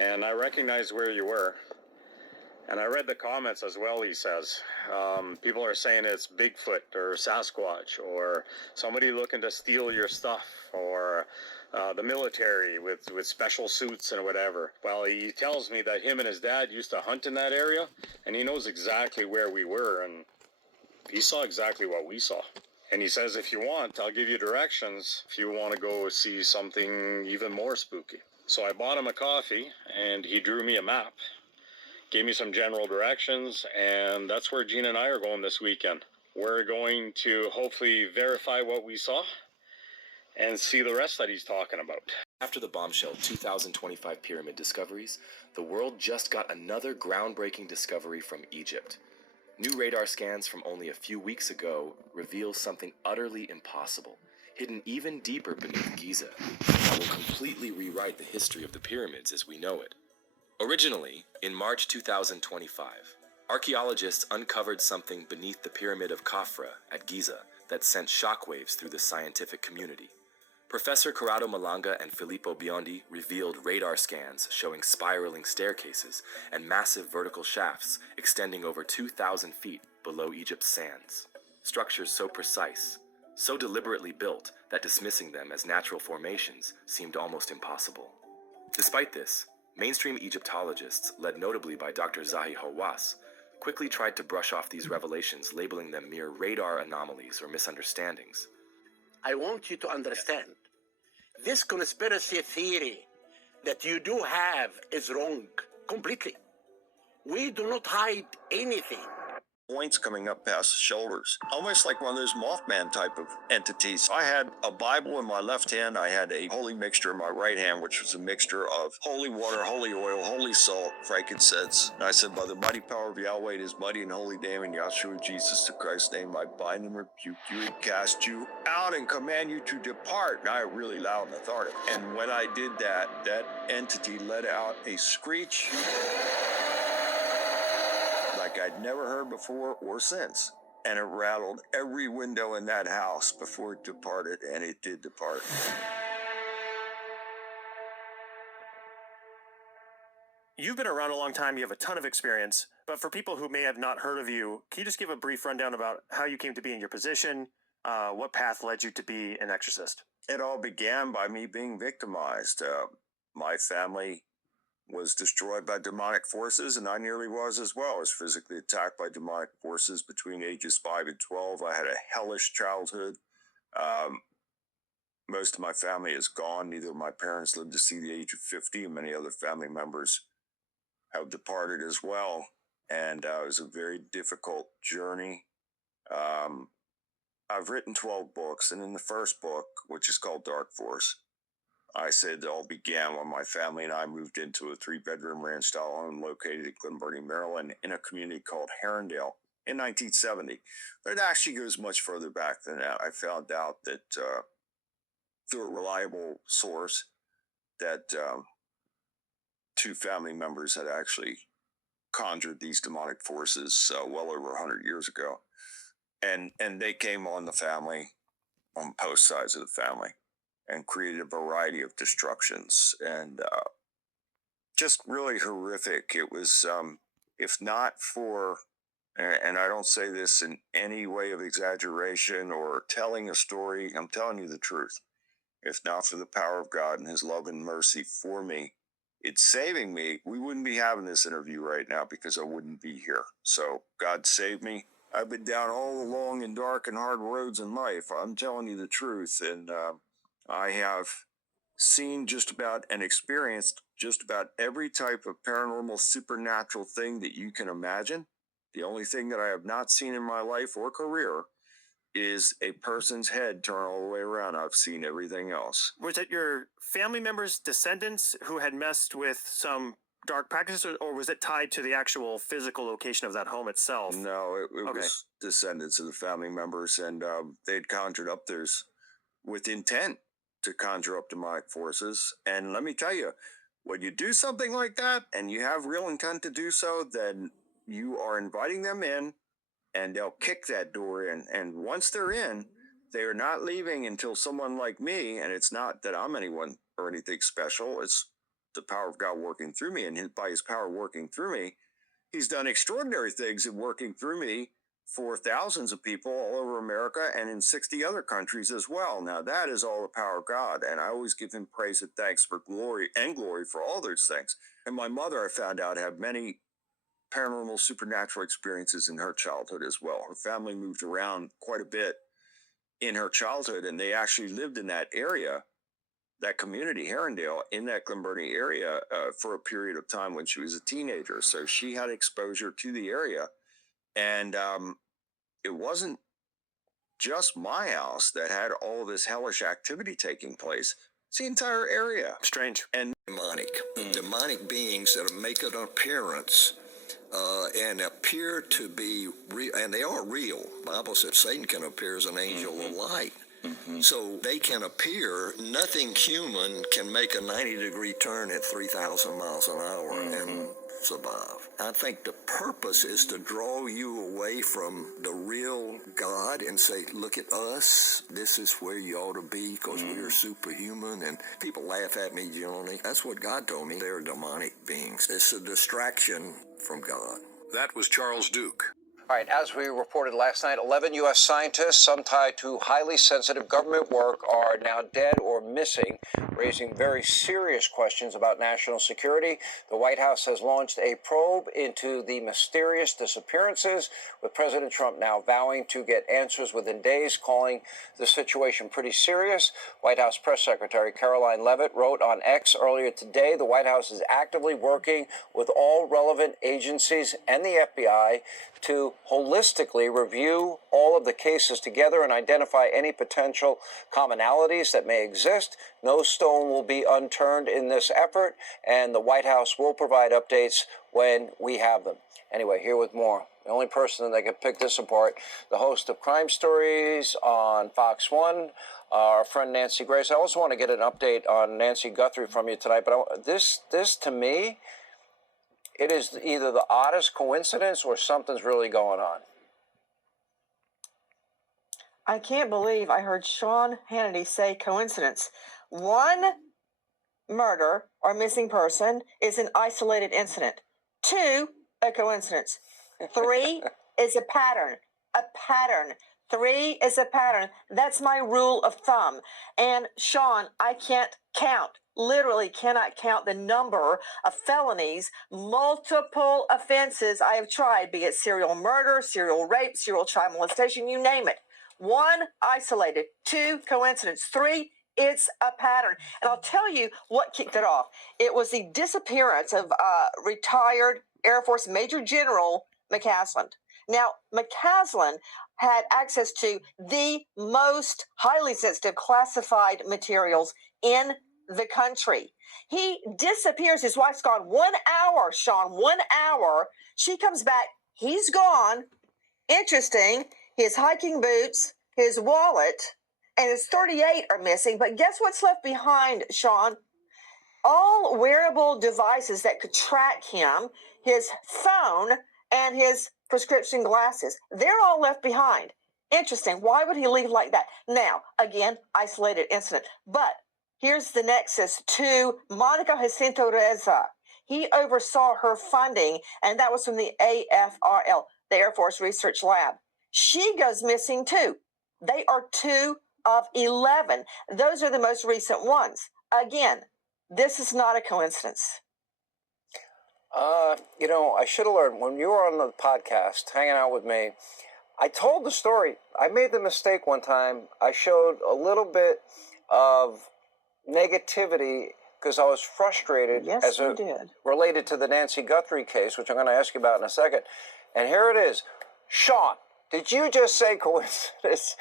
and I recognized where you were. And I read the comments as well, he says. People are saying it's Bigfoot or Sasquatch or somebody looking to steal your stuff or the military with special suits and whatever. Well, he tells me that him and his dad used to hunt in that area, and he knows exactly where we were, and he saw exactly what we saw. And he says, if you want, I'll give you directions if you want to go see something even more spooky. So I bought him a coffee, and he drew me a map. Gave me some general directions, and that's where Gina and I are going this weekend. We're going to hopefully verify what we saw and see the rest that he's talking about. After the bombshell 2025 pyramid discoveries, the world just got another groundbreaking discovery from Egypt. New radar scans from only a few weeks ago reveal something utterly impossible, hidden even deeper beneath Giza, that will completely rewrite the history of the pyramids as we know it. Originally, in March 2025, archaeologists uncovered something beneath the Pyramid of Khafra at Giza that sent shockwaves through the scientific community. Professor Corrado Malanga and Filippo Biondi revealed radar scans showing spiraling staircases and massive vertical shafts extending over 2,000 feet below Egypt's sands. Structures so precise, so deliberately built that dismissing them as natural formations seemed almost impossible. Despite this, mainstream Egyptologists, led notably by Dr. Zahi Hawass, quickly tried to brush off these revelations, labeling them mere radar anomalies or misunderstandings. I want you to understand, this conspiracy theory that you do have is wrong, completely. We do not hide anything. Points coming up past the shoulders, almost like one of those Mothman type of entities. I had a Bible in my left hand. I had a holy mixture in my right hand, which was a mixture of holy water, holy oil, holy salt, frankincense. And I said, by the mighty power of Yahweh, his mighty and holy name, in Yahshua Jesus the Christ's name, I bind and rebuke you and cast you out and command you to depart. And I really loud and authoritative. And when I did that, that entity let out a screech like I'd never heard before or since. And it rattled every window in that house before it departed, and it did depart. You've been around a long time, you have a ton of experience, but for people who may have not heard of you, can you just give a brief rundown about how you came to be in your position, what path led you to be an exorcist? It all began by me being victimized. My family was destroyed by demonic forces, and I nearly was as well. I was physically attacked by demonic forces between ages 5 and 12. I had a hellish childhood. Most of my family is gone. Neither of my parents lived to see the age of 50, and many other family members have departed as well. And it was a very difficult journey. I've written 12 books, and in the first book, which is called Dark Force, I said it all began when my family and I moved into a 3-bedroom ranch-style home located in Glen Burnie, Maryland, in a community called Herondale in 1970. But it actually goes much further back than that. I found out that through a reliable source that 2 family members had actually conjured these demonic forces well over 100 years ago. And they came on the family, on both sides of the family, and created a variety of destructions, and just really horrific. It was, if not for, and I don't say this in any way of exaggeration or telling a story, I'm telling you the truth. If not for the power of God and his love and mercy for me, it's saving me, we wouldn't be having this interview right now because I wouldn't be here. So God saved me. I've been down all the long and dark and hard roads in life. I'm telling you the truth, and I have seen just about and experienced just about every type of paranormal, supernatural thing that you can imagine. The only thing that I have not seen in my life or career is a person's head turn all the way around. I've seen everything else. Was it your family members, descendants, who had messed with some dark practices, or was it tied to the actual physical location of that home itself? No, it was descendants of the family members, and they'd conjured up theirs with intent to conjure up demonic forces. And let me tell you, when you do something like that and you have real intent to do so, then you are inviting them in, and they'll kick that door in. And once they're in, they are not leaving until someone like me, and it's not that I'm anyone or anything special, it's the power of God working through me, and by his power working through me, he's done extraordinary things in working through me for thousands of people all over America and in 60 other countries as well. Now, that is all the power of God, and I always give him praise and thanks for glory for all those things. And my mother, I found out, had many paranormal supernatural experiences in her childhood as well. Her family moved around quite a bit in her childhood, and they actually lived in that area, that community, Herondale, in that Glen Burnie area for a period of time when she was a teenager. So she had exposure to the area. And it wasn't just my house that had all this hellish activity taking place. It's the entire area. Strange. And demonic beings that make an appearance and appear to be real, and they are real. The Bible says Satan can appear as an angel of light. So they can appear. Nothing human can make a 90-degree turn at 3,000 miles an hour and survive. I think the purpose is to draw you away from the real God and say, look at us. This is where you ought to be because we are superhuman. And people laugh at me generally. That's what God told me. They're demonic beings. It's a distraction from God. That was Charles Duke. All right, as we reported last night, 11 U.S. scientists, some tied to highly sensitive government work, are now dead or missing, raising very serious questions about national security. The White House has launched a probe into the mysterious disappearances, with President Trump now vowing to get answers within days, calling the situation pretty serious. White House Press Secretary Caroline Leavitt wrote on X earlier today, the White House is actively working with all relevant agencies and the FBI to holistically review all of the cases together and identify any potential commonalities that may exist. No stone will be unturned in this effort, and the White House will provide updates when we have them. Anyway, here with more. The only person that can pick this apart, the host of Crime Stories on Fox 1, our friend Nancy Grace. I also want to get an update on Nancy Guthrie from you tonight, but this to me, it is either the oddest coincidence or something's really going on. I can't believe I heard Sean Hannity say coincidence. One murder or missing person is an isolated incident. Two, a coincidence. Three is a pattern. A pattern. Three is a pattern. That's my rule of thumb. And Sean, I can't count. Literally cannot count the number of felonies, multiple offenses I have tried, be it serial murder, serial rape, serial child molestation, you name it. One, isolated. Two, coincidence. Three, it's a pattern. And I'll tell you what kicked it off. It was the disappearance of retired Air Force Major General McCaslin. Now, McCaslin had access to the most highly sensitive classified materials in the country. He disappears. His wife's gone 1 hour, Sean, 1 hour. She comes back. He's gone. Interesting. His hiking boots, his wallet, and his 38 are missing. But guess what's left behind, Sean? All wearable devices that could track him, his phone, and his prescription glasses. They're all left behind. Interesting. Why would he leave like that? Now, again, isolated incident. But here's the nexus to Monica Jacinto Reza. He oversaw her funding, and that was from the AFRL, the Air Force Research Lab. She goes missing too. They are 2 of 11. Those are the most recent ones. Again, this is not a coincidence. I should have learned when you were on the podcast hanging out with me. I told the story. I made the mistake one time. I showed a little bit of negativity because I was frustrated. Yes, you did. Related to the Nancy Guthrie case, which I'm going to ask you about in a second. And here it is. Sean, did you just say coincidence?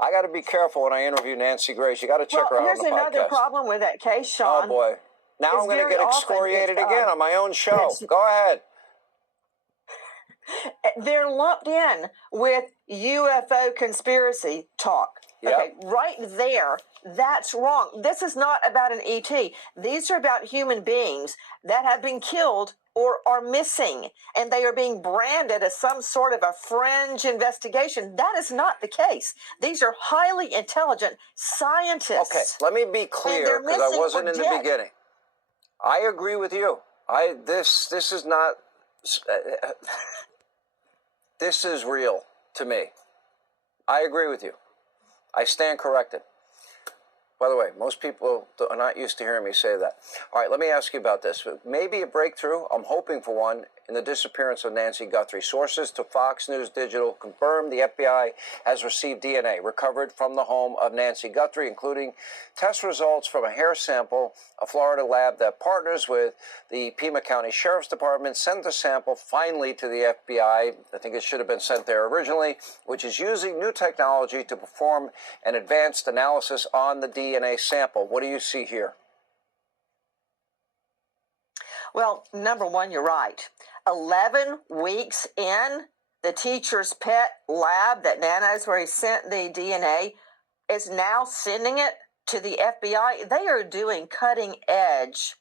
I got to be careful when I interview Nancy Grace. You got to check her out on the podcast. Here's another problem with that case, Sean. Oh, boy. Now I'm going to get excoriated again on my own show. Go ahead. They're lumped in with UFO conspiracy talk. Yep. Okay, right there, that's wrong. This is not about an ET. These are about human beings that have been killed or are missing, and they are being branded as some sort of a fringe investigation. That is not the case. These are highly intelligent scientists. Okay, let me be clear, because I wasn't in the beginning. I agree with you. This is not. This is real to me. I agree with you. I stand corrected. By the way, most people are not used to hearing me say that. All right, let me ask you about this. Maybe a breakthrough, I'm hoping for one, in the disappearance of Nancy Guthrie. Sources to Fox News Digital confirm the FBI has received DNA recovered from the home of Nancy Guthrie, including test results from a hair sample. A Florida lab that partners with the Pima County Sheriff's Department sent the sample finally to the FBI. I think it should have been sent there originally, which is using new technology to perform an advanced analysis on the DNA sample. What do you see here? Well, number one, you're right. 11 weeks in, the teacher's pet lab that Nano's where he sent the DNA is now sending it to the FBI. They are doing cutting edge,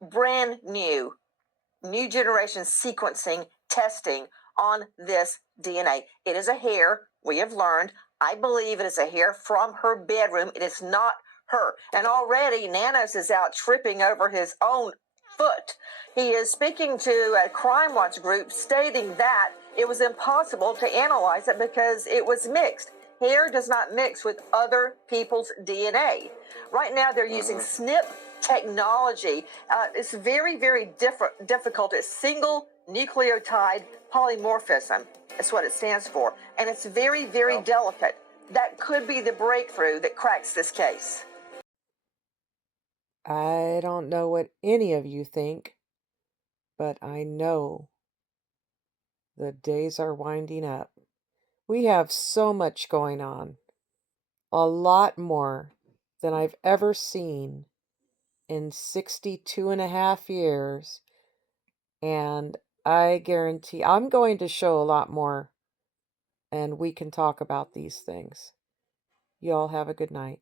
brand new generation sequencing testing on this DNA. It is a hair, we have learned. I believe it is a hair from her bedroom. It is not her. And already Nanos is out tripping over his own foot. He is speaking to a Crime Watch group stating that it was impossible to analyze it because it was mixed. Hair does not mix with other people's DNA. Right now they're using SNP technology. It's very, very difficult. It's single nucleotide polymorphism. That's what it stands for. And it's very, very delicate. That could be the breakthrough that cracks this case. I don't know what any of you think, but I know the days are winding up. We have so much going on, a lot more than I've ever seen in 62 and a half years, and I guarantee I'm going to show a lot more, and we can talk about these things. Y'all have a good night.